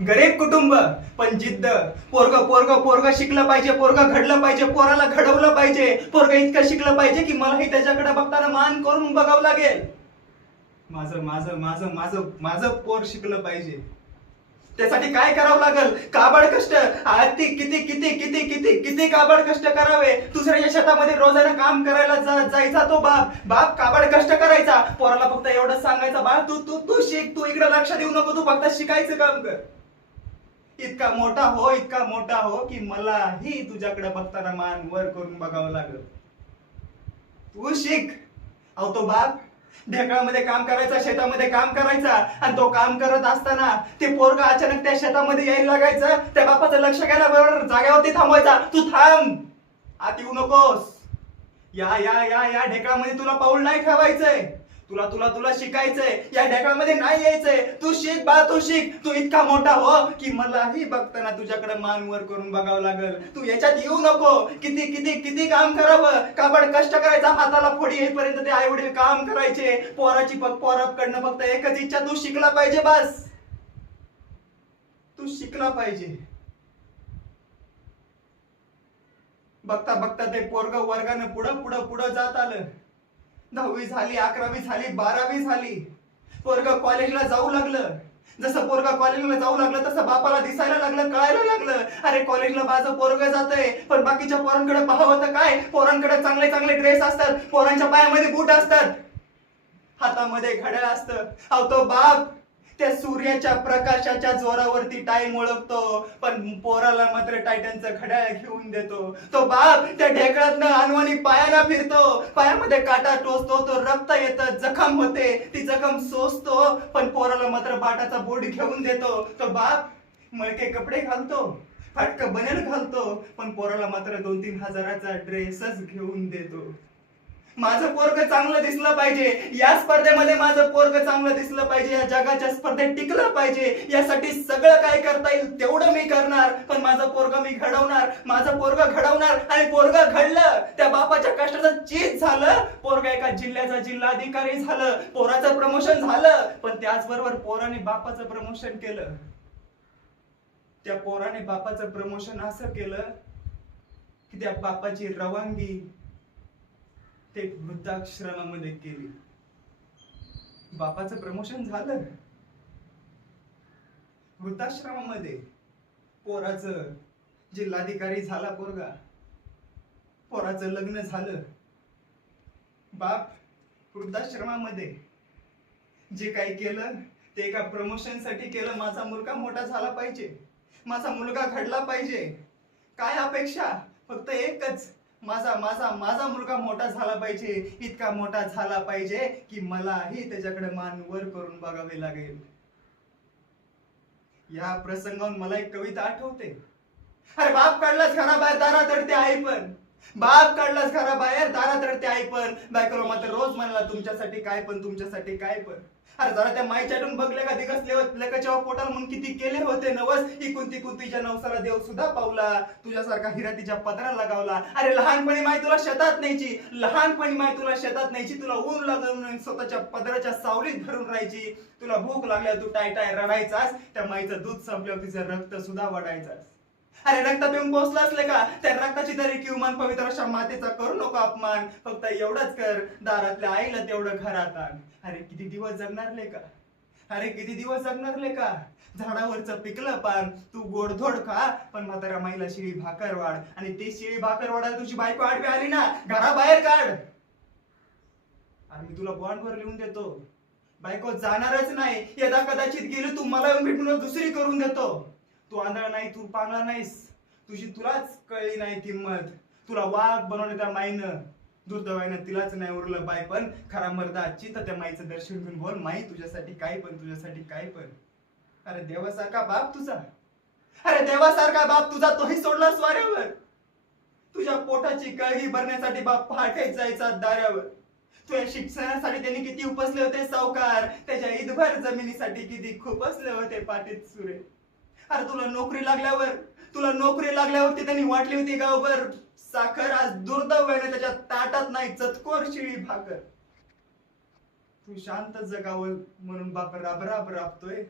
गरीब कुटुंब पण जिद्द. पोरग पोरग पोरग शिकलं पाहिजे पोरग घडलं पाहिजे पोराला घडवलं पाहिजे. पोरग इतकं शिकलं पाहिजे की मलाही त्याच्याकडे बघताना मान करून बघावं लागेल. माझं माझं माझं माझं माझं पोर शिकलं पाहिजे. त्यासाठी काय करावं लागेल? काबड कष्ट. आधी किती किती किती किती किती काबड कष्ट करावे? दुसऱ्याच्या शेतामध्ये रोजानं काम करायला जा- जायचा तो बाप. बाप काबड कष्ट करायचा. पोराला फक्त एवढं सांगायचं बाळ तू तू तू शिक. तू इकडे लक्ष देऊ नको. तू फक्त शिकायचं काम कर. इतका मोठा हो इतका मोठा हो की मलाही तुझ्याकडे बघताना मान वर करून बघावं लागलं. तू शिक. अहो तो बाप ढेकळामध्ये काम करायचा शेतामध्ये काम करायचा आणि तो काम करत असताना ते पोरग अचानक त्या शेतामध्ये यायला लागायचं. त्या बापाचं लक्ष गेल्याबरोबर जागेवरती थांबवायचा. तू थांब. आत येऊ नकोस. या या या या ढेकळामध्ये तुला पाऊल नाही ठेवायचंय. तुला तुला तुला शिकायचंय. या ढेकळामध्ये नाही यायचंय. तू शिक बा तू शिक. तू इतका मोठा हो की मलाही बघताना तुझ्याकडे मान वर करून बघावं लागल. तू याच्यात येऊ नको. किती किती किती काम करावं? काबड कष्ट करायचा हाताला फोडी येईपर्यंत ते आई वडील काम करायचे. पोराची प- पोराकडनं फक्त एकच इच्छा तू शिकला पाहिजे बस. तू शिकला पाहिजे. बघता बघता ते पोरग वर्गानं पुढं पुढं पुढं जात आलं. दहावी झाली अकरावी झाली बारावी झाली. पोरग कॉलेजला जाऊ लागलं. जसं पोरग कॉलेजला जाऊ लागलं तसं बापाला दिसायला लागलं कळायला लागलं. अरे कॉलेजला माझं पोरग जातंय पण बाकीच्या पोरांकडे पाहावं तर काय? पोरांकडे चांगले चांगले ड्रेस असतात पोरांच्या पायामध्ये बूट असतात. हातामध्ये घड्याळ असतं. अहो तो बाप त्या सूर्याच्या प्रकाशाच्या जोरावरती टाईम ओळखतो. पण पोराला मात्र टायटनचं घड्याळ घेऊन देतो. तो बाप त्या ढेकळातनं अनवाणी पायाला फिरतो. पायामध्ये काटा टोचतो तो रक्त येतं जखम होते. ती जखम सोसतो पण पोराला मात्र बाटाचा बोट घेऊन देतो. तो बाप मळके कपडे घालतो फाटक बनेल घालतो पण पोराला मात्र दोन तीन हजाराचा ड्रेसच घेऊन देतो. माझं पोरग चांगलं दिसलं पाहिजे. या स्पर्धेमध्ये माझं पोरग चांगलं दिसलं पाहिजे. या जगाच्या स्पर्धेत टिकलं पाहिजे. यासाठी सगळं काय करता येईल तेवढं मी करणार. पण माझं पोरग मी घडवणार. माझं पोरग घडवणार आणि पोरग घडलं त्या बापाच्या कष्टाचं चीज झालं. पोरग एका जिल्ह्याचा जिल्हाधिकारी झालं. पोराचं प्रमोशन झालं. पण त्याचबरोबर पोराने बापाचं प्रमोशन केलं. त्या पोराने बापाचं प्रमोशन असं केलं की त्या बापाची रवानगी ते वृद्धाश्रमामध्ये केली. बापाचं प्रमोशन झालं. वृद्धाश्रमामध्ये पोराचं जिल्हाधिकारी झाला पोरगा. पोराचं लग्न झालं. बाप वृद्धाश्रमामध्ये जे काही केलं ते एका प्रमोशनसाठी केलं. माझा मुलगा मोठा झाला पाहिजे. माझा मुलगा घडला पाहिजे. काय अपेक्षा? फक्त एकच. माझा माझा माझा मुलगा मोठा झाला पाहिजे. इतका मोठा झाला पाहिजे की मलाही त्याच्याकडे मान वर करून बघावे लागेल. या प्रसंगावरून मला एक कविता आठवते. अरे बाप काढलाच घरा बाहेर दारा तडते आई पण. बाप काढलाच घरा बाहेर दारा तडते आई पण. बायकरो मात्र रोज म्हणाला तुमच्यासाठी काय पण तुमच्यासाठी काय पण. अरे जरा त्या माईच्यातून बघले का? दिगसले लेकाच्या पोटाला म्हणून किती केले होते नवस? इकून तिकून तुझ्या नवसाला देव सुद्धा पावला. तुझ्यासारखा हिरा तिच्या पदराला लगावला. अरे लहानपणी माय तुला शेतात न्यायची. लहानपणी माय तुला शेतात न्यायची. तुला ऊन लागून स्वतःच्या पदराच्या सावलीत भरून राहायची. तुला भूक लागल्या तू टाय टाय रडायचास. त्या माईचं दूध संपल्यावर तिचं रक्त सुद्धा वाढायचास. अरे रक्त पिऊन पोहोचला असले का? त्या रक्ताची तरी किवमान पवित्र अशा मातेचा करू नको अपमान. फक्त एवढंच कर दारातल्या आईला तेवढं घरात आण. अरे किती दिवस जगणार ले का? अरे किती दिवस जगणार ले का? झाडावरचं पिकलं पान तू गोडधोड खा पण म्हातारा माईला शिळी भाकर वाढ. आणि ते शिळी भाकर वाढायला तुझी बायको आडवी आली ना घराबाहेर काढ. अरे मी तुला बॉन्डवर लिहून देतो. बायको जाणारच नाही. यदा कदाचित गेली तू मला येऊन भेटून दुसरी करून देतो. तू आंधळा नाही तू पांगळा नाहीस. तुझी तुलाच कळली नाही किंमत. तुला वाघ बनवले त्या माईनं. दुर्दैवानं तिलाच नाही उरलं बाय पण खरा मर्दा आजची तर त्या माईचं दर्शन घेऊन बोल. माई तुझ्यासाठी काय पण तुझ्यासाठी काय पण. अरे देवासारखा बाप तुझा. अरे देवासारखा बाप तुझा तोही सोडला स्वाऱ्यावर तुझ्या पोटाची कळगी भरण्यासाठी बाप पहाटे जायचा दाऱ्यावर. तुझ्या शिक्षणासाठी त्यांनी किती उपसले होते सावकार. त्याच्या ईदभर जमिनीसाठी किती खुपसले होते पाटीत सुरे. अरे तुला नोकरी लागल्यावर तुला नोकरी लागल्यावरती त्यांनी वाटली होती गावभर. साखर आज दुर्दैवाने त्याच्या ताटात नाही चतकोर शिळी भाकर. तू शांत जगावं म्हणून बाप राब राब राबतोय.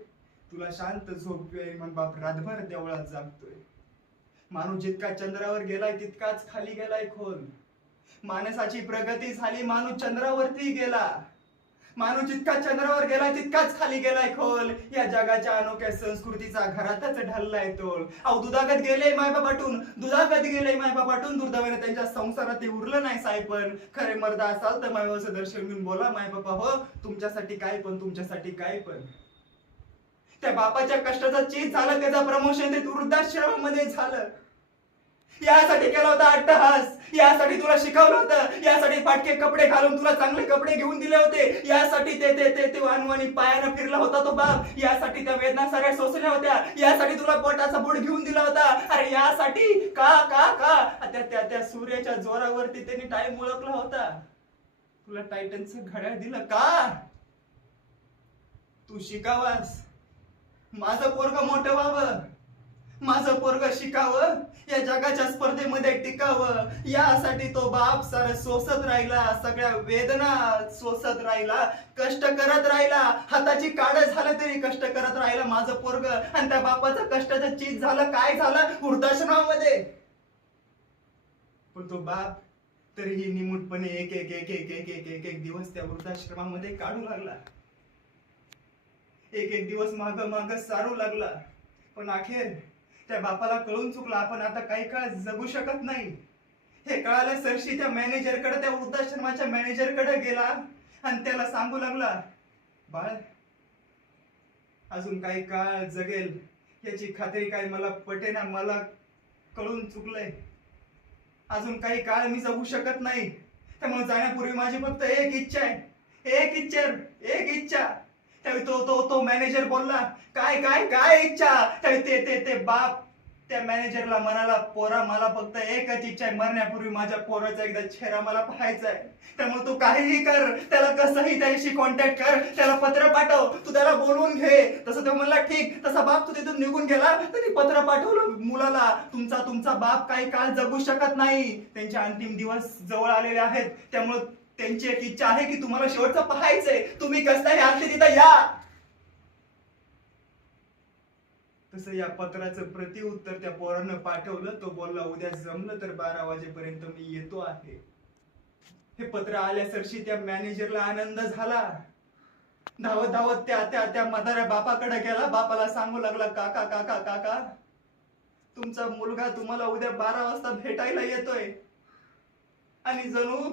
तुला शांत झोपतोय येईल मग बाप रातभर देवळात जागतोय. माणूस जितका चंद्रावर गेलाय तितकाच खाली गेलाय खोल. माणसाची प्रगती झाली माणूस चंद्रावरती गेला. माणूस जितका चंद्रावर गेलाय तितकाच खाली गेलाय खोल. या जगाच्या अनोख्या संस्कृतीचा घरातच ढललाय तोल. अहो दुधागत गेले मायबापाटून दुधागत गेले मायबापाटून दुर्दैवाने त्यांच्या संसारात ते उरलं नाही साहेब पण खरे मर्दा असाल तर मायबाचं दर्शन घेऊन बोला मायबापा हो तुमच्यासाठी काय पण तुमच्यासाठी काय पण. त्या बापाच्या कष्टाचं चेत झालं त्याचा प्रमोशन ते वृद्धाश्रमामध्ये झालं. यासाठी केला होता अट्टहास. यासाठी तुला शिकवलं होतं. यासाठी फाटके कपडे घालून तुला चांगले कपडे घेऊन दिले होते. यासाठी ते ते ते ते अनवाणी पायानं फिरला होता तो बाप. यासाठी त्या वेदना सगळ्या सोसल्या होत्या. यासाठी तुला पोटाचा बोट घेऊन दिला होता. अरे यासाठी? का का का? त्या त्या त्या सूर्याच्या जोरावरती त्यांनी टाइम ओळखला होता. तुला टायटनचं घड्याळ दिलं का? तू शिकावास. माझं पोरग मोठं व्हावं. माझं पोरग शिकावं या जगाच्या स्पर्धेमध्ये टिकावं. यासाठी तो बाप सारा सोसत राहिला सगळ्या वेदना सोसत राहिला कष्ट करत राहिला. हाताची काढ झालं तरी कष्ट करत राहिला माझं पोरग. आणि त्या बापाचं कष्टाचं चीज झालं काय झालं? वृद्धाश्रमामध्ये. पण तो बाप तरीही निमूटपणे एक एक एक एक एक एक एक एक दिवस त्या वृद्धाश्रमामध्ये काढू लागला. एक एक दिवस माग माग सारू लागला. पण अखेर त्या बापाला कळून चुकलं. आपण आता काही काळ जगू शकत नाही. हे कळालं सरशी त्या मॅनेजरकडे त्या वृद्धाश्रमाच्या मॅनेजरकडे गेला आणि त्याला सांगू लागला बाळ अजून काही काळ जगेल. याची खात्री काय मला पटेना मला कळून चुकलंय. अजून काही काळ मी जगू शकत नाही. त्यामुळे जाण्यापूर्वी माझी फक्त एक इच्छा आहे. एक इच्छा एक इच्छा. त्यावेळी तो तो तो मॅनेजर बोलला काय काय काय इच्छा? त्यावेळी ते ते ते बाप त्या मॅनेजरला म्हणाला पोरा मला फक्त एकच इच्छा आहे मरण्यापूर्वी माझ्या पोराचा एकदा चेहरा मला पाहायचा आहे. त्यामुळे तू काहीही कर त्याला कसंही त्याच्याशी कॉन्टॅक्ट कर त्याला पत्र पाठव तू त्याला बोलवून घे. तसं तो म्हणला ठीक. तसा बाप तू तिथून निघून गेला त्यांनी पत्र पाठवलं मुलाला तुमचा तुमचा बाप काही काळ जगू शकत नाही. त्यांचे अंतिम दिवस जवळ आलेले आहेत त्यामुळे त्यांची एक इच्छा आहे की तुम्हाला शेवटचं पाहायचंय. तुम्ही कसं आतले तिथं या. तस या पत्राचं प्रतिउत्तर त्या पोरानं पाठवलं. तो बोलला उद्या जमलं तर बारा वाजेपर्यंत मी येतो आहे. हे पत्र आल्यासरशी त्या मॅनेजरला आनंद झाला. धावत धावत त्या त्या त्या म्हाताऱ्या बापाकडे गेला. बापाला सांगू लागला काका काका काका तुमचा मुलगा तुम्हाला उद्या बारा वाजता भेटायला येतोय. आणि जणू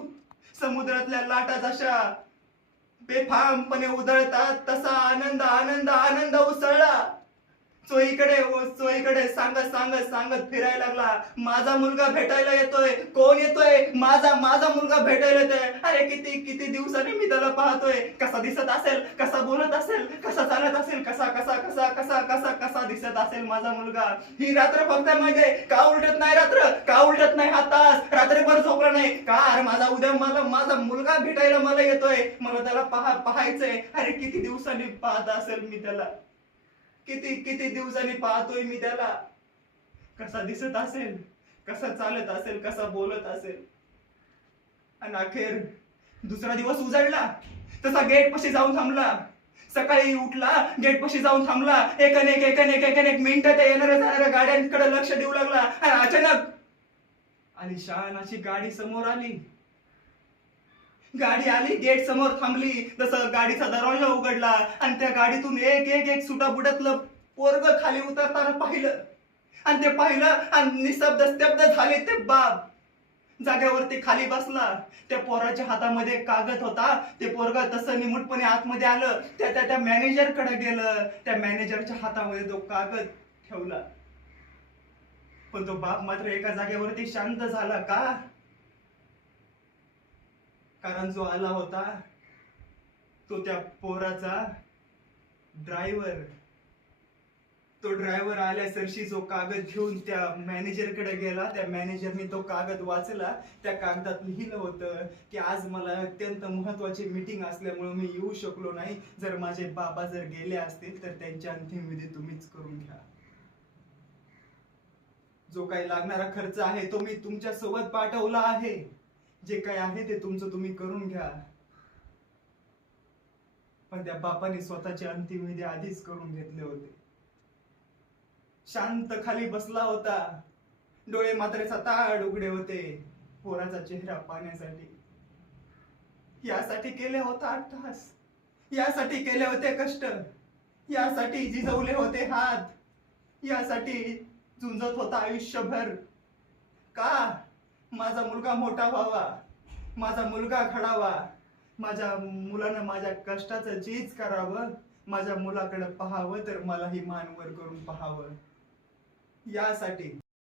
समुद्रातल्या लाटा जशा बेफामपणे उधळतात तसा आनंद आनंद आनंद उसळला. चोईकडे चोईकडे सांगत सांगत सांगत फिरायला लागला. माझा मुलगा भेटायला येतोय. कोण येतोय? माझा माझा मुलगा भेटायला येतोय. अरे किती किती दिवसांनी मी त्याला पाहतोय. कसा दिसत असेल कसा बोलत असेल कसा चालत असेल कसा कसा कसा कसा कसा दिसत असेल माझा मुलगा. ही रात्र फक्त म्हणजे का उलटत नाही रात्र? का उलटत नाही हा तास? रात्रभर झोपला नाही. का? अरे माझा उद्या मला माझा मुलगा भेटायला मला येतोय. मला त्याला पहा पाहायचंय. अरे किती दिवसांनी पाहत असेल मी त्याला? किती किती दिवसांनी पाहतोय मी त्याला? कसा दिसत असेल? कसा चालत असेल? कसा बोलत असेल? आणि अखेर दुसरा दिवस उजाडला. तसा गेट पशी जाऊन थांबला. सकाळी उठला गेट पशी जाऊन थांबला. एक एक एक मिनिटं एक एक त्या येणाऱ्या जाणाऱ्या गाड्यांकडे लक्ष देऊ लागला. आणि अचानक आलिशान अशी गाडी समोर आली. गाडी आली गेट समोर थांबली. जसं गाडीचा दरवाजा उघडला आणि त्या गाडीतून एक एक एक सुटाबुटातलं पोरग खाली उतरताना पाहिलं. आणि ते पाहिलं आणि निस्तब्ध स्तब्ध झाले ते बाप. जागेवरती खाली बसला. त्या पोराच्या हातामध्ये कागद होता. ते पोरग तसं निमूटपणे आतमध्ये आलं. त्या त्या त्या मॅनेजरकडे गेलं. त्या मॅनेजरच्या हातामध्ये तो कागद ठेवला. पण तो बाप मात्र एका जागेवरती शांत झाला का? कारण जो आला होता तो त्या पोराचा ड्रायव्हर तो ड्रायव्हर आल्यासरशी जो कागद घेऊन त्या मॅनेजरकडे गेला त्या मॅनेजरने तो कागद वाचला. त्या कागदात लिहिलं होतं की आज मला अत्यंत महत्वाची मीटिंग असल्यामुळे मी येऊ शकलो नाही. जर माझे बाबा जर गेले असतील तर त्यांची अंतिम विधी तुम्हीच करून घ्या. जो काही लागणारा खर्च आहे तो मी तुमच्यासोबत पाठवला आहे. जे काय आहे ते तुमचं तुम्ही करून घ्या. पण त्या बापाने स्वतःचे अंतिम विधी आधीच करून घेतले होते. शांत खाली बसला होता. डोळे मात्रेचा ताड उघडे होते पोराचा चेहरा पाहण्यासाठी. यासाठी केले होता आठ तास. यासाठी केले होते कष्ट. यासाठी जिजवले होते हात. यासाठी झुंजत होता आयुष्यभर. का? माझा मुलगा मोठा व्हावा. माझा मुलगा घडावा. माझ्या मुलानं माझ्या कष्टाचं चीज करावं. माझ्या मुलाकडे पाहावं तर मलाही मानवर करून पाहावं. यासाठी.